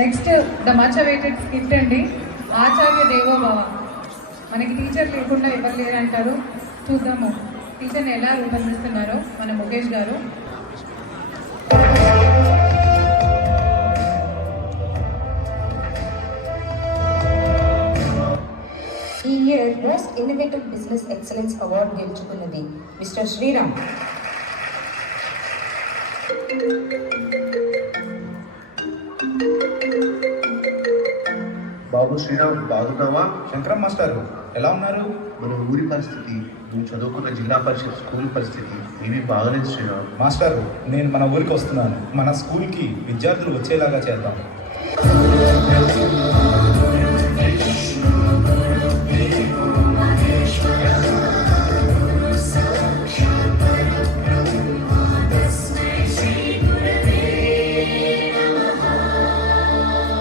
Next the much awaited skit అండి, ఆచార్య దేవోభవ. మనకి టీచర్ లేకుండా ఎవరు లేరంటారు. చూద్దాము టీచర్ని ఎలా రూపొందిస్తున్నారో మన ముఖేష్ గారు. ఈ year most innovative business excellence award గెలుచుకున్నది మిస్టర్ శ్రీరామ్. బాబు శ్రీరామ్, బాగున్నావా? శంకరం మాస్టర్ ఎలా ఉన్నారు? మన ఊరి పరిస్థితి, నువ్వు చదువుకున్న జిల్లా పరిషత్ స్కూల్ పరిస్థితి ఇవి బాగలేదు శ్రీరామ్. మాస్టర్ నేను మన ఊరికి వస్తున్నాను. మన స్కూల్కి విద్యార్థులు వచ్చేలాగా చేద్దాం.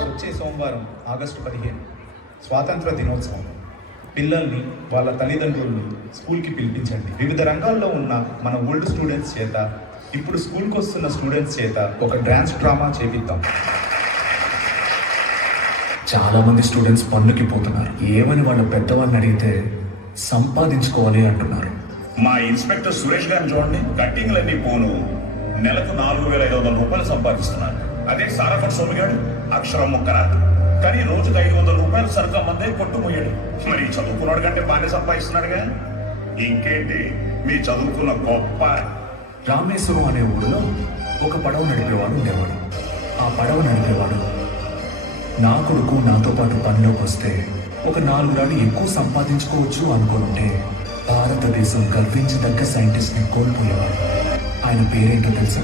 వచ్చే సోమవారం ఆగస్టు 15 స్వాతంత్ర దినోత్సవం. పిల్లల్ని వాళ్ళ తల్లిదండ్రుల్ని స్కూల్కి పిలిపించండి. వివిధ రంగాల్లో ఉన్న మన ఓల్డ్ స్టూడెంట్స్ చేత, ఇప్పుడు స్కూల్కి వస్తున్న స్టూడెంట్స్ చేత ఒక డ్యాన్స్ డ్రామా చేపిద్దాం. చాలా మంది స్టూడెంట్స్ పనులకి పోతున్నారు. ఏమని వాళ్ళ పెద్దవాళ్ళని అడిగితే సంపాదించుకోవాలి అంటున్నారు. మా ఇన్స్పెక్టర్ సురేష్ గారిని చూడండి, కట్టింగ్లన్నీ పోను నెలకు 4,500 రూపాయలు సంపాదిస్తున్నారు. అదే సారఫట్ సోమి గారు అక్షరం ముక్కరా, కానీ రోజుకు 500 రూపాయలు సరుకు అమ్మందే కొట్టుపోయాడు. మరి చదువుకున్నాడు కంటే బాగానే సంపాదిస్తున్నాడుగా. ఇంకేంటి మీ చదువుకున్న గొప్ప. రామేశ్వరం అనే ఊరిలో ఒక పడవ నడిపేవాడు ఉండేవాడు. ఆ పడవ నడిపేవాడు నా కొడుకు నాతో పాటు పనిలోకి వస్తే ఒక 4 రాళ్ళు ఎక్కువ సంపాదించుకోవచ్చు అనుకుంటే భారతదేశం గర్వించదగ్గ సైంటిస్ట్ని కోల్పోయేవాడు. ఆయన పేరేంటో తెలుసా?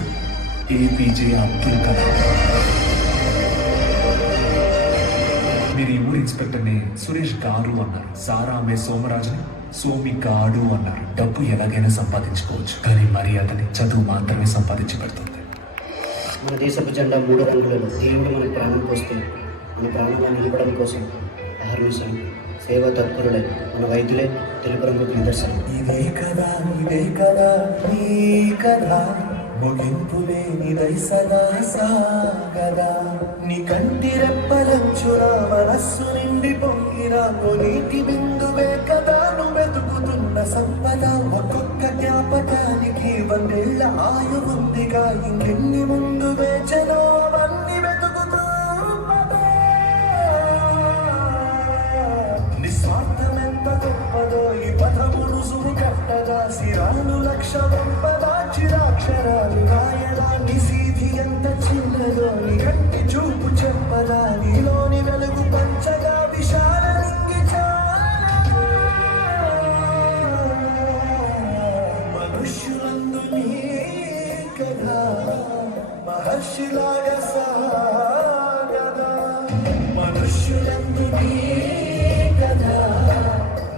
ఏపీజే అబ్దుల్ కలాం. మీరు ఈ ఊరి ఇన్స్పెక్టర్ని సురేష్ గారు అన్నారు. సారా ఆమె సోమరాజుని సోమి గాడు అన్నారు. డబ్బు ఎలాగైనా సంపాదించుకోవచ్చు, కానీ మర్యాదని చదువు మాత్రమే సంపాదించి పెడుతుంది. మన దేశపు జెండా 3 రంగులలో దేవుడు మన ప్రాణం పోస్తూ మన ప్రాణాలను నిలపడం కోసం అహర్నిశం సేవ తత్పరులై మన వైద్యులే తెలుపు రంగుకు నిదర్శనం. ఇదే కదా నీ కదా ముగింపు లేనిదై సదా సాగదా. నీ కంటి రెప్పలంచున మనస్సు నిండి పొంగిన నీటి బిందువే కదా నువ్వు వెతుకుతున్న సంపద. ఒక్కొక్క జ్ఞాపకానికి 100 ఏళ్ల ఆయువుందిగా, ఇంకెన్ని ముందు వేచనో అవన్నీ వెతుకుతూ నిస్వార్థమెంత గొప్పదో ఈ పదము రుజువు కట్టగా. శిరాలు 1,00,000 గొప్పదా, చిరాక్షరాలు రాయడా. నిశీధి ఎంత చిన్నదో నీ కంటి చూపు చెప్పదా. నీలోని వెలుగు పంచగా విశాల లింగి మనుష్యులందు నీ కదా మహర్షిలాగా సాగదా. మనుష్యులందు నీ కదా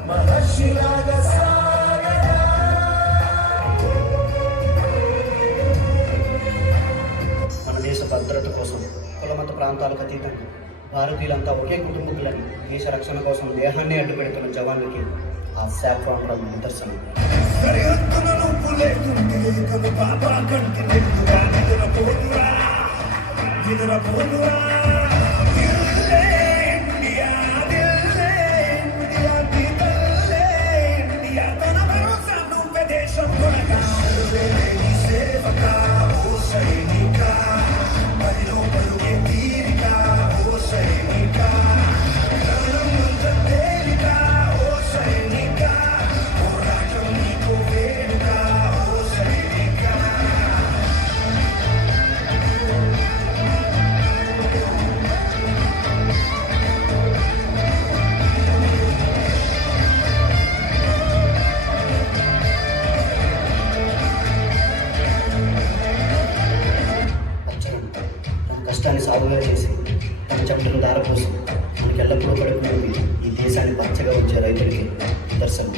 మహర్షిలాగా సాగదా. మన దేశ భద్రత కోసం కులమత ప్రాంతాలకు అతీతంగా భారతీయులంతా ఒకే కుటుంబకులని దేశ రక్షణ కోసం దేహాన్ని అడ్డు పెడుతున్న జవాన్లకి ఆ శాఫ్రాన్ రంగు నిదర్శనం. కష్టాన్ని సాగుగా చేసి తన చెమటను దారపోసి మనకి ఎల్లప్పుడూ పడుకునేది ఈ దేశాన్ని పచ్చగా ఉంచే రైతులకి నిదర్శనం.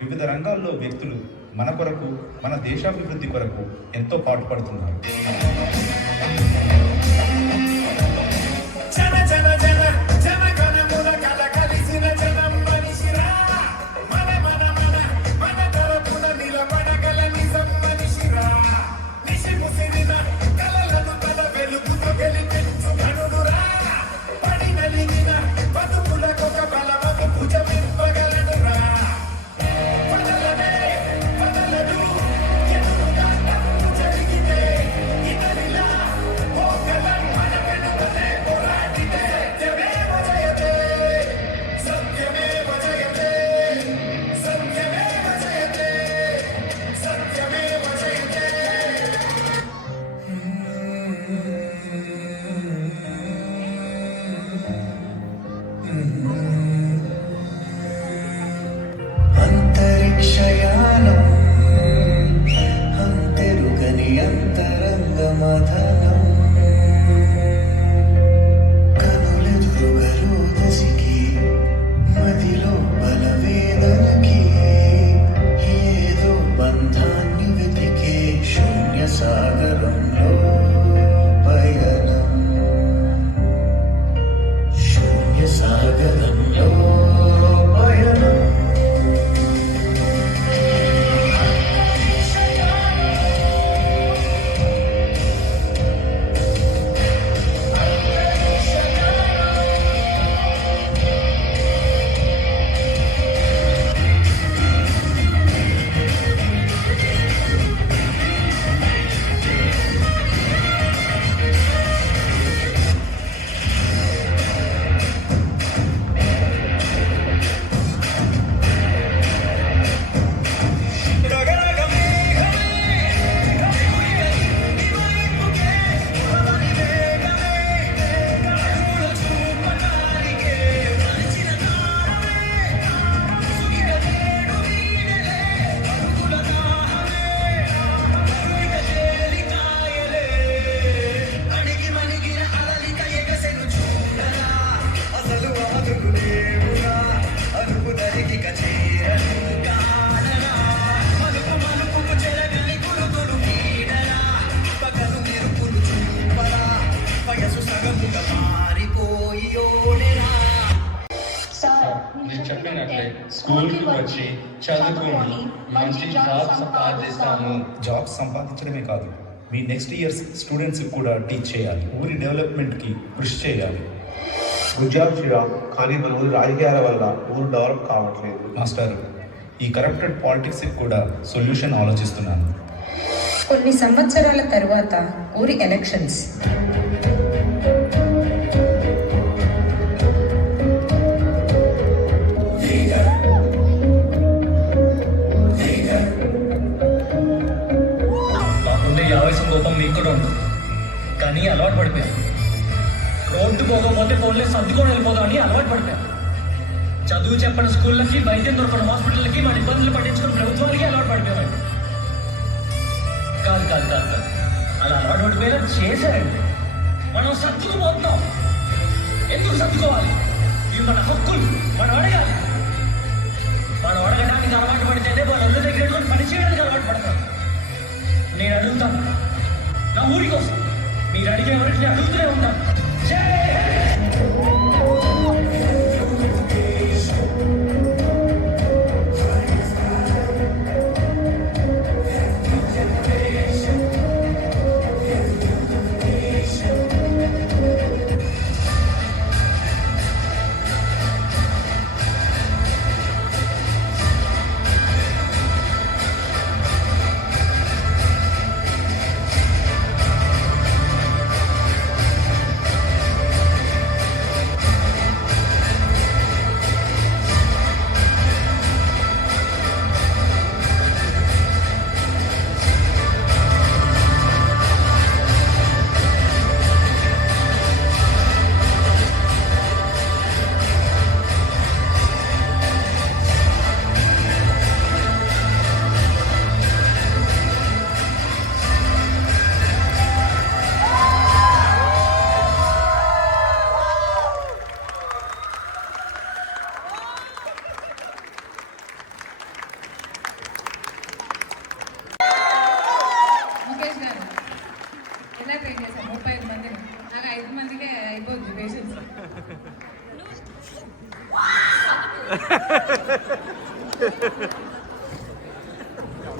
వివిధ రంగాల్లో వ్యక్తులు మన కొరకు, మన దేశాభివృద్ధి కొరకు ఎంతో పాటుపడుతున్నారు. అంతరిక్షయానం అంతెరుగని అంతరంగమథనం కనులెదురుగా రోదసికి మదిలో బలవేదనకి ఏదో బంధాన్ని వెతికే శూన్య సాగరంలో పయనం శూన్య సాగరంలో పయనం మీరు చెప్పినట్లే స్కూల్కి వచ్చి చదువుకొని మంచి జాబ్ సంపాదిస్తాము. జాబ్స్ సంపాదించడమే కాదు, మీ నెక్స్ట్ ఇయర్స్ స్టూడెంట్స్ కూడా టీచ్ చేయాలి. ఊరి డెవలప్మెంట్కి కృషి చేయాలి. ఉద్యోగం చేయాలి, కానీ మన ఊరి రాజకీయాల వల్ల ఊరు డెవలప్ కావట్లేదు. మాస్టర్, ఈ కరప్టెడ్ పాలిటిక్స్కి కూడా సొల్యూషన్ ఆలోచిస్తున్నాను. కొన్ని సంవత్సరాల తరువాత ఊరి ఎలక్షన్స్. నాకుండే ఆవేశం కోపం మీకు కూడా ఉంటుంది, కానీ అలవాటు పడిపోయాను. రోడ్డు పోకపోతే ఫోన్లే సర్దుకొని వెళ్ళిపోదాం అని అలవాటు పడిపోయాను. చదువు చెప్పని స్కూళ్ళకి, వైద్యం దొరకని హాస్పిటల్కి, మన ఇబ్బందులు పట్టించుకుని ప్రభుత్వానికి అలవాటు పడిపోయాను. కాదు కాదు కాదు కాదు, అలా అలవాటు పడిపోయేలా చేశారండి. మనం సర్దుకుపోతాం. ఎందుకు సర్దుకోవాలి? ఇవి మన హక్కులు, మనం అడగాలి. మనం అడగడానికి అలవాటు పడితేనే వాళ్ళ ఒళ్ళు దగ్గర పని చేయడానికి అలవాటు పడతాం. నేను అడుగుతాను నా ఊరి కోసం, మీరు అడిగే వరకు నేను అడుగుతూనే ఉంటాను. జై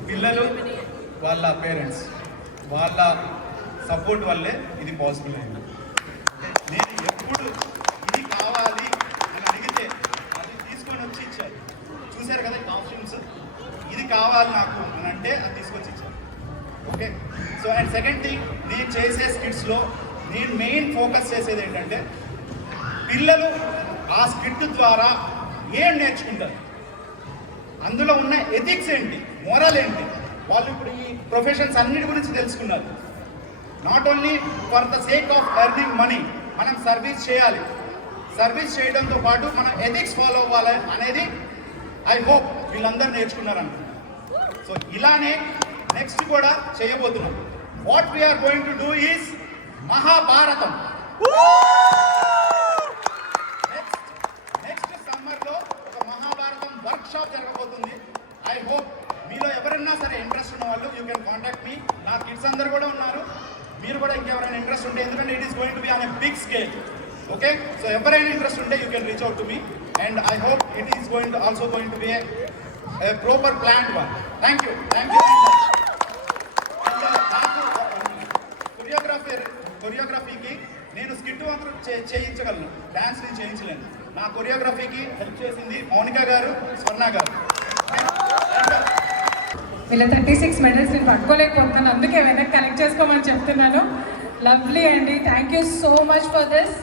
పిల్లలు వాళ్ళ పేరెంట్స్ వాళ్ళ సపోర్ట్ వల్లే ఇది పాసిబుల్ అయింది. నేను ఎప్పుడు ఇది కావాలి అని అడిగితే అది తీసుకొని వచ్చి ఇచ్చారు. చూశారు కదా కాస్ట్యూమ్స్, ఇది కావాలి నాకు అని అంటే అది తీసుకొచ్చి ఇచ్చారు. Okay, so and second thing, నేను చేసే స్కిట్స్లో నేను మెయిన్ ఫోకస్ చేసేది ఏంటంటే పిల్లలు ఆ స్కిట్ ద్వారా ఏం నేర్చుకుంటారు, అందులో ఉన్న ఎథిక్స్ ఏంటి, మోరల్ ఏంటి, వాళ్ళు ఇప్పుడు ఈ ప్రొఫెషన్స్ అన్నిటి గురించి తెలుసుకున్నారు. Not only for the sake of earning money, మనం సర్వీస్ చేయాలి, సర్వీస్ చేయడంతో పాటు మనం ఎథిక్స్ ఫాలో అవ్వాలి అనేది ఐ హోప్ వీళ్ళందరూ నేర్చుకున్నారు అనుకుంటున్నాను. సో ఇలానే నెక్స్ట్ కూడా చేయబోతున్నాం. What we are going to do is Mahabharatam. Next సమ్మర్లో ఒక మహాభారతం వర్క్షాప్ జరగబోతుంది. ఐ హోప్ మీలో ఎవరైనా సరే ఇంట్రెస్ట్ ఉన్న వాళ్ళు యూ కెన్ కాంటాక్ట్ మీ. నా కిడ్స్ అందరు కూడా ఉన్నారు, మీరు కూడా ఇంకెవరైనా ఇంట్రెస్ట్ ఉంటే, ఎందుకంటే it is going to be on a big scale. Okay, so ఎవరైనా ఇంట్రెస్ట్ ఉంటే you can reach out to me and I hope it is going to also going to be a proper planned one. Thank you. నాకు కొరియోగ్రఫీకి నేను skit మాత్రం చేయించగలను, dance నేను చేయించలేను. నా కొరియోగ్రఫీకి help చేసింది మౌనిక గారు, స్వర్ణ గారు. వీళ్ళ 36 మెడల్స్ నేను పట్టుకోలేకపోతున్నాను, అందుకే వెనక్కి కనెక్ట్ చేసుకోమని చెప్తున్నాను. లవ్లీ అండి, thank you so much for this.